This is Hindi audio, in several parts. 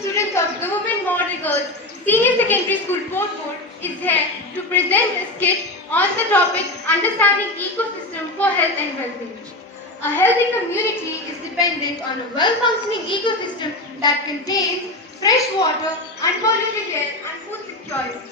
students of Government Model Girls Senior Secondary School Port Board is here to present a skit on the topic Understanding Ecosystem for Health and Well-being. A healthy community is dependent on a well-functioning ecosystem that contains fresh water, unpolluted air and food security.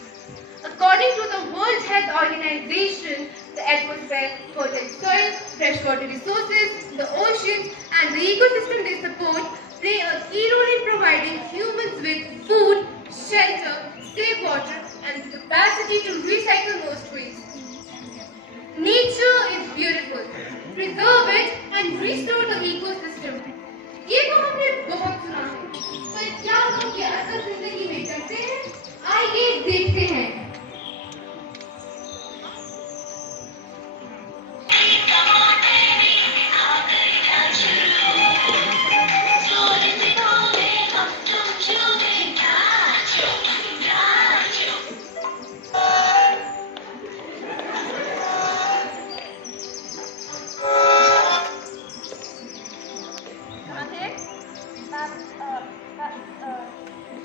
According to the World Health Organization, the atmosphere, fertile soil, freshwater resources, the oceans and the ecosystem they support play a key role in providing humans with food, shelter, safe water and the capacity to recycle most waste. Nature is beautiful. Preserve it and restore the ecosystem. ये तो हमने बहुत सुना है, पर क्या लोग ये असल जिंदगी में करते हैं? आइए देखते हैं।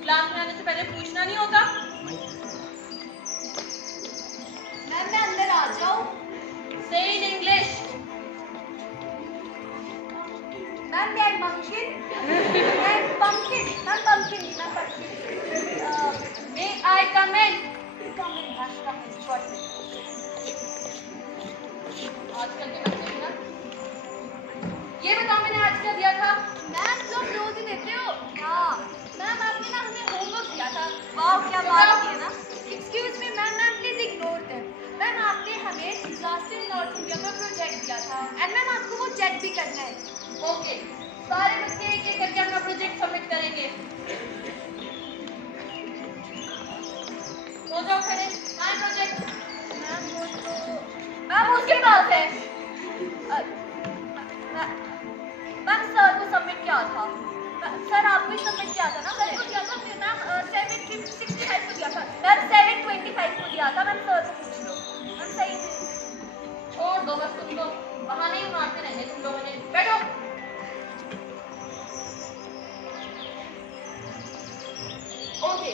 क्लास में आने से पहले पूछना नहीं होता? मैम मैं अंदर आ जाऊं? Say in English. मैम मैं pumpkin. मैं pumpkin. May I come in? Come in. आजकल के बच्चे ना। ये बताओ मैंने आज क्या दिया था? मैम तुम रोज ही देते हो? हाँ। मैम आपने ना हमें होमवर्क दिया था। वाह क्या बात की है ना। Excuse me ma'am please ignore them. Ma'am आपने हमें डिजास्टर इन नॉर्थ इंडिया का प्रोजेक्ट दिया था एंड मैम आपको वो चेक भी करना है। ओके, सारे बच्चे एक एक करके अपना प्रोजेक्ट सबमिट करेंगे। हो जाओ खड़े। कहाँ प्रोजेक्ट? मैम उसके पास है। मैम सर को सबमिट किया था। सर आपको ही सबमिट किया था ना? सर को किया था मैम 765 को दिया था। मैम 725 को दिया था। मैम सर से पूछ लो। मैम सही है। छोड़ दो बस तुम तो बहाने ही मारते रहेंगे तुम लोगों ने। बैठो। ओके,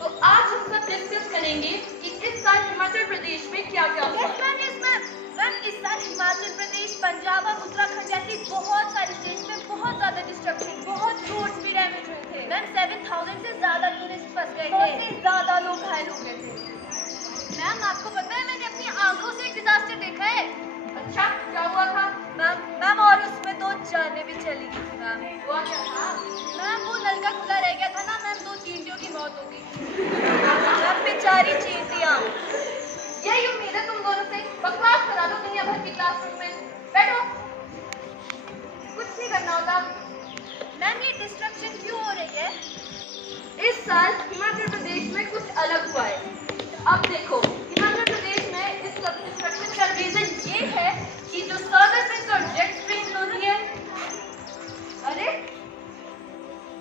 तो आज हम सब डिस्कस करेंगे कि इस साल हिमाचल प्रदेश में क्या-क्या हुआ। Yes ma'am. मैम इस साल हिमाचल प्रदेश, पंजाब और उत्तराखंड जैसी बहुत सारी स्टेट्स में बहुत ज्यादा डिस्ट्रक्शन, बहुत रोड्स भी डैमेज हुए थे। मैम 7000 से ज्यादा टूरिस्ट फंस गए थे। 100 से ज्यादा लोग घायल हो गए थे। मैम आपको पता है मैंने अपनी आंखों से एक डिजास्टर देखा है। अच्छा, क्या हुआ था? मैम और उसमें 2 जानें भी चली गई थी मैम। हुआ क्या था? मैम वो नलका खुला रह गया था ना मैम, 2 चींटियों की मौत हो गई। मैम बेचारी चींटियां। यही उम्मीद है तुम दोनों से। बकवास करा दो दुनिया भर की क्लासरूम में। बैठो। कुछ नहीं करना होता। मैम ये डिस्ट्रक्शन क्यों हो रही है? इस साल हिमाचल प्रदेश में कुछ अलग हुआ है। अब देखो, हिमाचल प्रदेश में इस सब डिस्ट्रक्शन का रीजन ये है कि जो सर्दर्न विंड्स और जेट स्ट्रीम्स होती है। अरे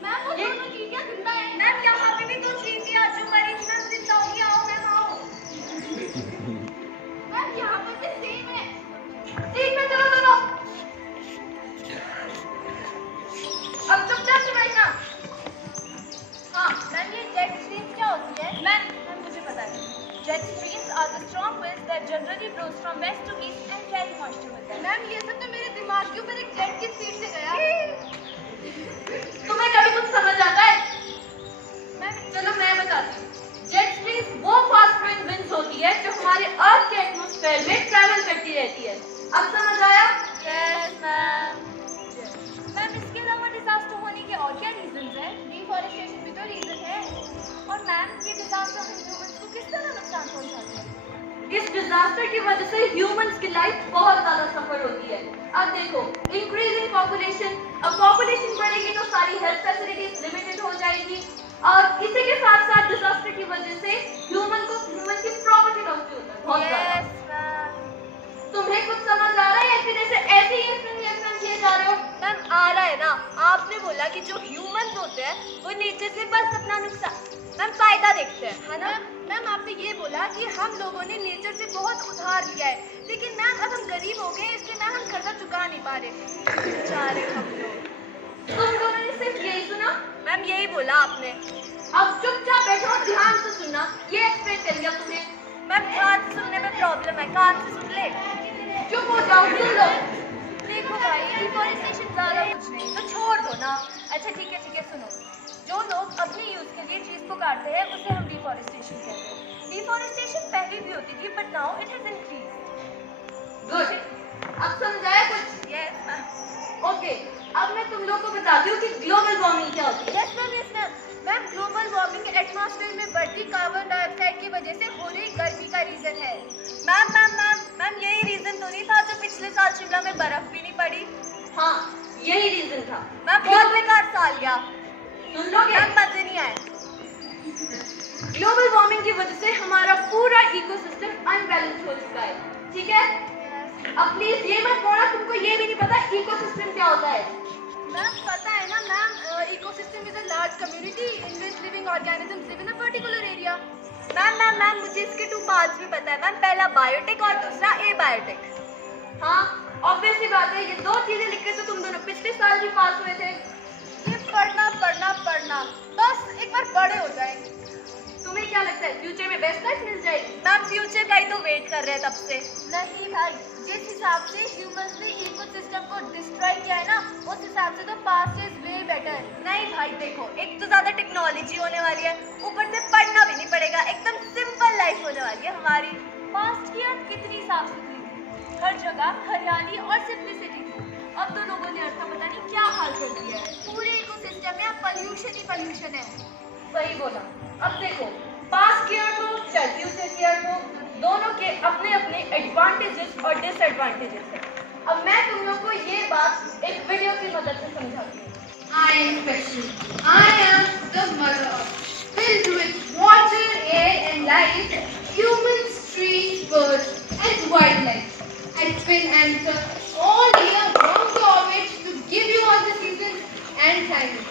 मैम वो दोनों चींटियां जिंदा हैं। मैम यहाँ पे भी 2 चींटियां जो मरी थी मैम जिंदा हो गई। आओ मैम आओ। मैम यहाँ पर भी सेम है। ठीक है चलो दोनों। अब चुपचाप से बैठना। हाँ मैम ये जेट स्ट्रीम्स क्या होती है? मैम मुझे पता है। Jet streams are the strong winds that generally blows from west to east and carry moisture with them. Ma'am ये सब तो मेरे दिमाग के ऊपर एक जेट की स्पीड से गया। तुम्हें कभी कुछ समझ आता है? मैम चलो मैं बताती हूँ। जेट स्ट्रीम्स वो फास्ट फ्लोइंग विंड्स होती है जो हमारे अर्थ के एटमॉस्फेयर में ट्रैवल करती रहती है। अब समझ आया? Yes ma'am. मैम इसके अलावा डिजास्टर होने के और क्या रीजंस हैं? डिफॉरेस्टेशन भी तो रीजन है। और मैम ये डिजास्टर ह्यूमंस को किस तरह नुकसान पहुंचाते हैं? इस डिजास्टर की वजह से ह्यूमंस की लाइफ बहुत ज्यादा सफर होती है। अब देखो, इंक्रीजिंग पॉपुलेशन, अब पॉपुलेशन बढ़ेगी तो सारी हेल्थ फैसिलिटीज लिमिटेड हो जाएगी और इसी के साथ साथ डिजास्टर की वजह से ह्यूमन की प्रॉपर्टी लॉस भी होता है बहुत ज्यादा। Yes ma'am. तुम्हें कुछ समझ आ रहा है या फिर ऐसे ही एक्सप्लेन किए जा रहे हो? मैम आ रहा है ना। आपने बोला कि जो ह्यूमंस होते हैं वो नेचर से बस अपना नुकसान मैम फायदा देखते हैं, है ना? मैम आपने ये बोला कि हम लोगों ने नेचर से बहुत उधार लिया है, लेकिन मैम अब हम गरीब हो गए इसलिए मैम हम कर्जा चुका नहीं पा रहे। बेचारे हम लोग। तुम दोनों ने सिर्फ यही सुना? मैम यही बोला आपने। अब चुपचाप बैठो और ध्यान से सुनना, ये एक्सप्लेन कर दिया तुमने। मैम ध्यान से सुनने में प्रॉब्लम है, कान से सुन ले। चुप हो जाओ, सुन लो। देखो भाई, डिफॉरेस्टेशन ज़्यादा कुछ नहीं, तो छोड़ दो ना। अच्छा ठीक है सुनो। जो लोग अपने यूज़ के लिए ट्रीज को काटते हैं उसे हम डिफॉरेस्टेशन कहते हैं। डिफॉरेस्टेशन पहले भी होती थी but now it has increase. Good, अब समझाया कुछ? Yes ma'am. ओके, अब मैं तुम लोग को बताती हूँ कि ग्लोबल वार्मिंग क्या होती है। Yes ma'am. Ma'am global warming atmosphere में बढ़ती कार्बन डाइऑक्साइड की वजह से हो रही गर्मी का रीजन है। मैम यही रीजन तो नहीं था जो पिछले साल शिमला में बर्फ भी नहीं पड़ी? हाँ, यही रीजन था। मैम बहुत बेकार साल गया, सुन लोगे? मैम मजे नहीं आए। ग्लोबल वार्मिंग की वजह से हमारा पूरा इकोसिस्टम अनबैलेंस हो चुका है, ठीक है? अब प्लीज ये मत बोलना तुमको ये भी नहीं पता इकोसिस्टम क्या होता है। मैम पता है ना ma'am, ecosystem is a large community in which living organisms live in a particular area. Ma'am मुझे इसके 2 पार्ट्स भी पता है मैम, पहला बायोटिक और दूसरा एबायोटिक। हाँ ऑब्वियस सी बात है, ये 2 चीजें लिख के तो तुम दोनों पिछले साल भी पास हुए थे। ये पढ़ना बस एक बार बड़े हो जाए। तुम्हें क्या लगता है फ्यूचर में बेस्ट लाइफ मिल जाएगी? मैम फ्यूचर का ही तो वेट कर रहे हैं तब से। नहीं भाई, जिस हिसाब से ह्यूमंस ने इकोसिस्टम को डिस्ट्रॉय किया है ना, उस हिसाब से तो पास्ट इज वे बेटर। नहीं भाई देखो, एक तो ज़्यादा टेक्नोलॉजी होने वाली है, ऊपर से पढ़ना भी नहीं पड़ेगा, एकदम सिंपल लाइफ होने वाली है हमारी। पास्ट की अर्थ कितनी साफ सुथरी थी, हर जगह हरियाली और सिंप्लिसिटी थी। अब तो लोगों ने अर्थ का पता नहीं क्या हाल कर दिया है, पूरे इकोसिस्टम में अब पॉल्यूशन ही पॉल्यूशन है। सही बोला। अब देखो, पास्ट की अर्थ हो चाहे फ्यूचर की अर्थ हो, दोनों के अपने अपने एडवांटेजेस और डिसएडवांटेजेस हैं। अब मैं तुम लोग को ये बात एक वीडियो की मदद से समझाती हूँ। I am special. I am the mother earth, filled with water, air and life, humans, trees, birds and wildlife. I spin and turn all year round the orbit to give you all the seasons and climate.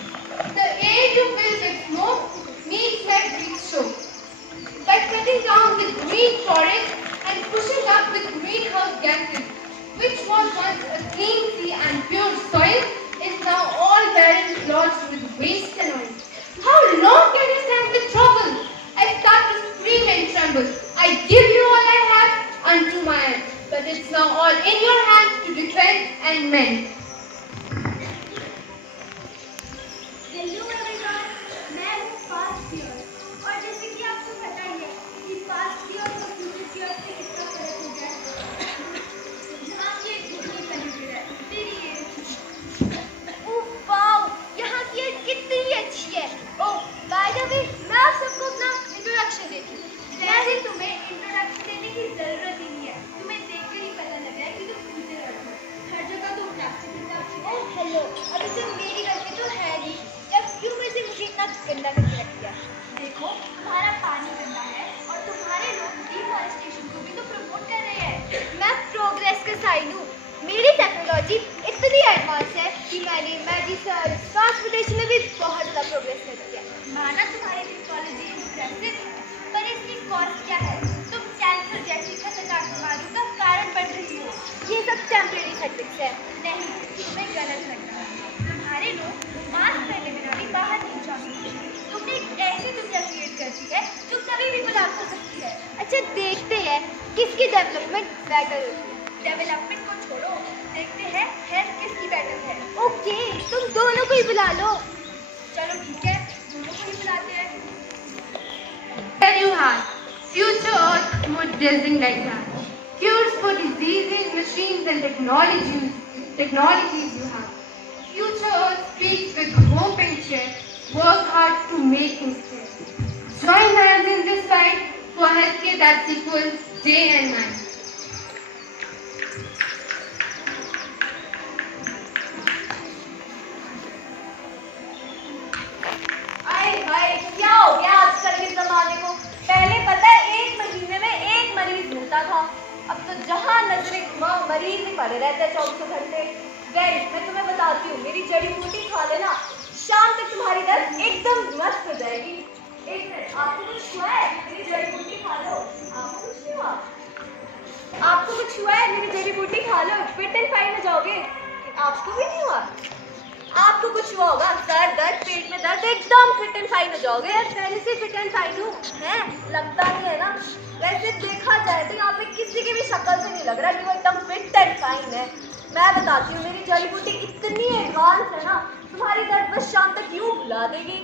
The air you fill with smoke makes my breathe choke. By cutting down the green forest and pushing up the greenhouse gases, which was once a clean sea and pure soil, is now all barren plots with waste and oil. How long can you stand the trouble? I start to scream and tremble. I give you all I have unto my hand, but it's now all in your hands to defend and mend. Hello everyone, मैं हूँ पास्ट की ओर, और जैसे कि आपको पता ही है कि पास्ट की ओर और फ्यूचर की ओर से कितना फर्क हो गया है। जहाँ की एक कितनी पॉल्यूटेड है, तेरी ओह वाओ, यहाँ की एयर कितनी अच्छी है। ओह बाय द वे, मैं आप सबको अपना इंट्रोडक्शन देती हूँ। वैसे तुम्हें इंट्रोडक्शन देने की ज़रूरत ही नहीं है, तुम्हें देखकर ही पता लग रहा है कि तुम फ्यूचर अर्थ हो। हर जगह तो प्लास्टिक ही प्लास्टिक है। ओह हेलो, अब इसे मेरी गलती तो है नहीं, जब क्यों से मुझे इतना गंदा करके रख दिया। देखो तुम्हारा पानी गंदा है और तुम्हारे लोग डिफॉरेस्टेशन को भी तो प्रमोट कर रहे हैं। मैं प्रोग्रेस का साइन हूँ, मेरी टेक्नोलॉजी इतनी एडवांस है कि मैंने मेडिसिन ट्रांसपोर्टेशन में भी बहुत ज़्यादा प्रोग्रेस कर दिया। माना तुम्हारी टेक्नोलॉजी इम्प्रेसिव, पर इसकी कॉस्ट क्या है? तुम कैंसर जैसी खतरनाक बीमारियों का कारण बन रही हो। ये सब टेम्परेरी सेटिंग्स है। नहीं, तुम्हें गलत लग रहा है। तुम्हारे लोग मास्क पहने बिना भी बाहर नहीं जा सकते। तुमने एक ऐसी दुनिया क्रिएट कर दी है जो कभी भी कोलैप्स हो सकती है। अच्छा देखते हैं किसकी डेवलपमेंट बेटर होती है। डेवलपमेंट को छोड़ो, देखते हैं हेल्थ किसकी बेटर है। ओके, तुम दोनों को ही बुला लो। चलो ठीक है, दोनों को ही बुलाते हैं। There you have future Earth modeling diagram. Cures for diseases, machines and technologies you have. Future Earth speaks with hope and cheer. Work hard to make things clear. Join hands in this fight for healthcare that's equal day and night. हाय क्या हो गया आजकल के जमाने को। पहले पता है 1 महीने में 1 मरीज मिलता था, अब तो जहाँ नजरें वहाँ मरीज ही पड़े रहते हैं 24 घंटे। गाइस मैं तुम्हें बताती हूँ, मेरी जड़ी बूटी खा लेना, शाम तक तुम्हारी दर्द एकदम मस्त हो जाएगी। एक मिनट, आपको कुछ हुआ है? मेरी जड़ी बूटी खा लो। आपको कुछ नहीं हुआ? आपको कुछ हुआ है? मेरी जड़ी बूटी खा लो, फिट एंड फाइन हो जाओगे। आपको भी नहीं हुआ? आपको कुछ हुआ होगा, सर दर्द, पेट में दर्द, एकदम फिट एंड फाइन हो जाओगे। यार पहले से फिट एंड फाइन हूँ, हैं? लगता नहीं है ना। वैसे देखा जाए तो यहाँ पे किसी की भी शक्ल से नहीं लग रहा कि वो एकदम फिट एंड फाइन है। मैं बताती हूँ, मेरी जड़ी बूटी इतनी एडवांस है ना, तुम्हारी दर्द बस शाम तक यूँ भुला देगी।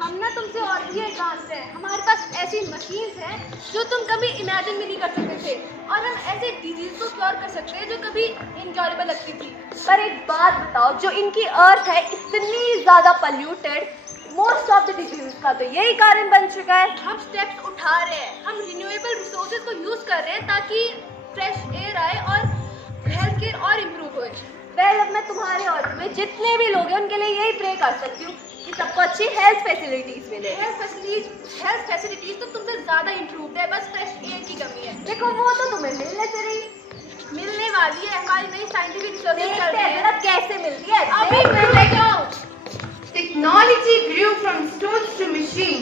हम ना तुमसे और भी एडवांस हैं। हमारे पास ऐसी मशीन्स हैं जो तुम कभी इमेजिन भी नहीं कर सकते थे, और हम ऐसे डिजीज को क्योर कर सकते हैं जो कभी इनक्योरेबल लगती थी। पर एक बात बताओ, जो इनकी अर्थ है इतनी ज़्यादा polluted, most of the disease का तो यही कारण बन चुका है। हम स्टेप्स उठा रहे हैं, हम रिन्यूएबल रिसोर्सेज को यूज़ कर रहे हैं ताकि फ्रेश एयर आए और हेल्थ केयर और इम्प्रूव हो। वेल, अब मैं तुम्हारे ऑर्डर में जितने भी लोग हैं उनके लिए यही प्रे कर सकती हूँ कि सबको अच्छी हेल्थ फैसिलिटीज मिले। हेल्थ फैसिलिटीज तो तुमसे ज़्यादा इम्प्रूव है, बस फ्रेश एयर की कमी है। देखो वो तो तुम्हें मिलने से रही, मिलने वाली है। हमारी नई साइंटिफिक रिसर्च चल देखते रही हैं है। ना कैसे मिलती है। अभी मैं लेकर Technology grew from stones to machine.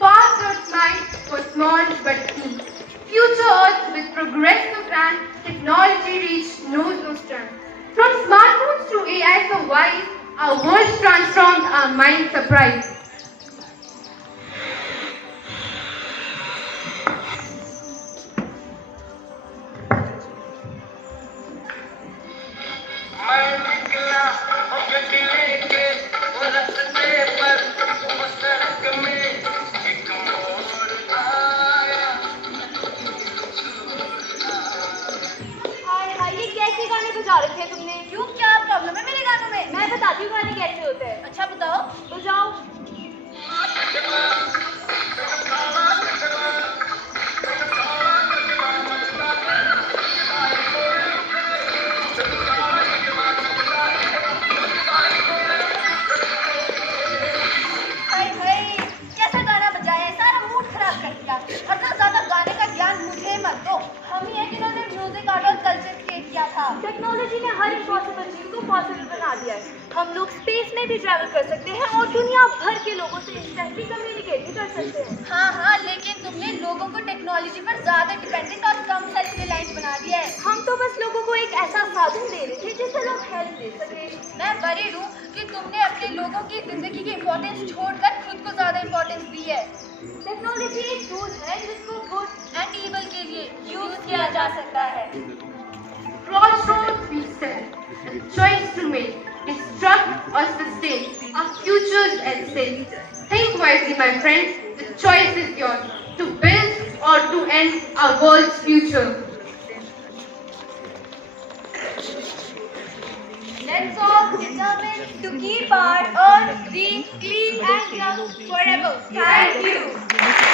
Past Earth's mind was small but keen. Future Earth with progressive and technology reach knows no strand. From smartphones to AI so wise, our world's transformed, our minds surprised. ये कैसे गाने बजा रखे हैं तुमने? क्यों, क्या प्रॉब्लम है मेरे गानों में? मैं बताती हूँ गाने कैसे होते हैं। अच्छा बताओ। बजाओ। कैसा गाना बजाया है, सारा मूड खराब कर दिया। और ना ज्यादा गाने का ज्ञान मुझे मत दो, हम ही है जिन्होंने म्यूजिक आर्ट और कल्चर क्रिएट किया था। टेक्नोलॉजी ने हर इम्पॉसिबल चीज को पॉसिबल बना दिया है। हम लोग स्पेस में भी ट्रैवल कर सकते हैं और दुनिया भर के लोगों से इंस्टेंटली कम्युनिकेट भी कर सकते हैं। हाँ, लेकिन तुमने लोगों को टेक्नोलॉजी पर ज्यादा डिपेंडेंट और कम सेल्फ रिलायंस बना दिया है। हम तो बस लोगों को एक ऐसा साधन दे रहे थे जिससे लोग हेल्प ले सके। मैं वरीड हूँ कि तुमने अपने लोगों की जिंदगी की इम्पोर्टेंस छोड़कर खुद को ज्यादा इम्पोर्टेंस दी है। टेक्नोलॉजी एक टूल है जिसको गुड एंड ईवल के लिए यूज किया जा सकता है। Crossroads we stand, a choice to make, destruct or sustain, our futures at stake. Think wisely, my friends, the choice is yours, to build or to end our world's future. Let's all determine to keep our earth green, clean and young forever. Thank you.